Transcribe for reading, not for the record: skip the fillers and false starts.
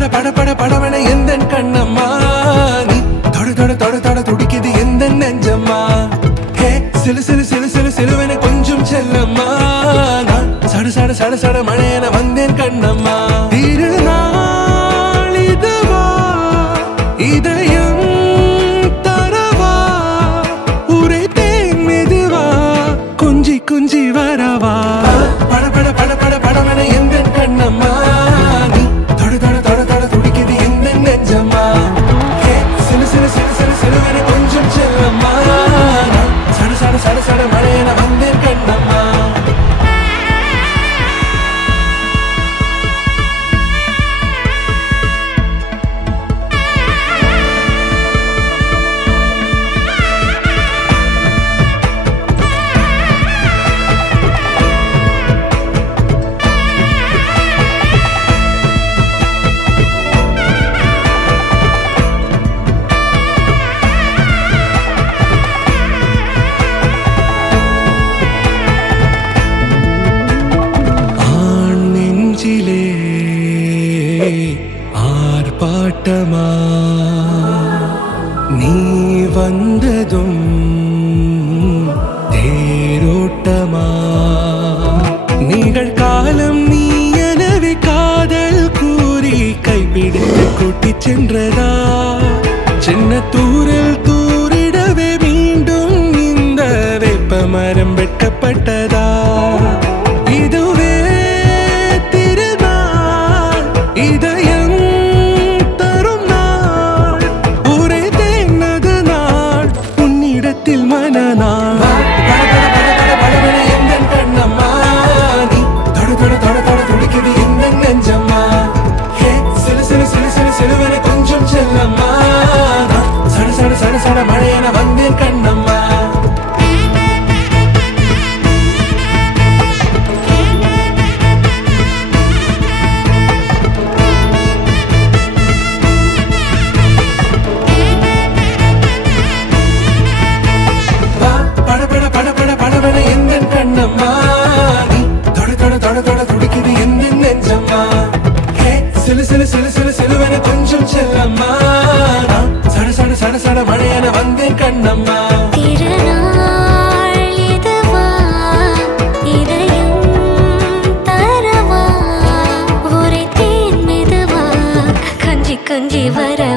படவன எந்தன் கண்ணம்மா நீ தொட துடிக்குது எந்தன் நெஞ்சம்மா ஹே சிலுவென கொஞ்சம் செல்லம்மா நான் சட மழையென வந்தேன் கண்ணம்மா திருநாள் இதுவா இதயம் தரவா உரைத்தேன் மெதுவா கொஞ்சி வரவா படவன எந்தன் கண்ணம்மா நீ தொட துடிக்குது எந்தன் நெஞ்சம்மா ஹே சிலுவென கொஞ்சம் செல்லம்மா நான் சட மழையென வந்தேன் கண்ணம்மா ஆர்ப்பாட்டமா நீ வந்ததும் தேரோட்டமா நிகழ்காலம் நீ எனவே காதல் கூறி கைப்பிடித்து கூட்டிச் சென்றதா சின்ன தூரிடவே மீண்டும் இந்த வேப்ப மரம் வெட்டப்பட்டதா இதுவே திருநாள் இதயம் தரும் நாள் உரைத்தேனது நாள் உன்னிடத்தில் மனநாள் படவன எந்தன் கண்ணம்மா நீ தொட துடிக்குது எந்தன் நெஞ்சம்மா ஹே சிலுவென கொஞ்சம் செல்லம்மா நான் சட மழையென வந்தேன் கண்ணம்மா படவன எந்தன் கண்ணம்மா நீ தொட துடிக்குது எந்தன் நெஞ்சம்மா ஹே சிலுவென கொஞ்சம் செல்லம்மா நான் சட மழையென வந்தேன் கண்ணம்மா திருநாள் இதுவா இதயம் தரவா உரைத்தேன் மெதுவா கொஞ்சி வரவா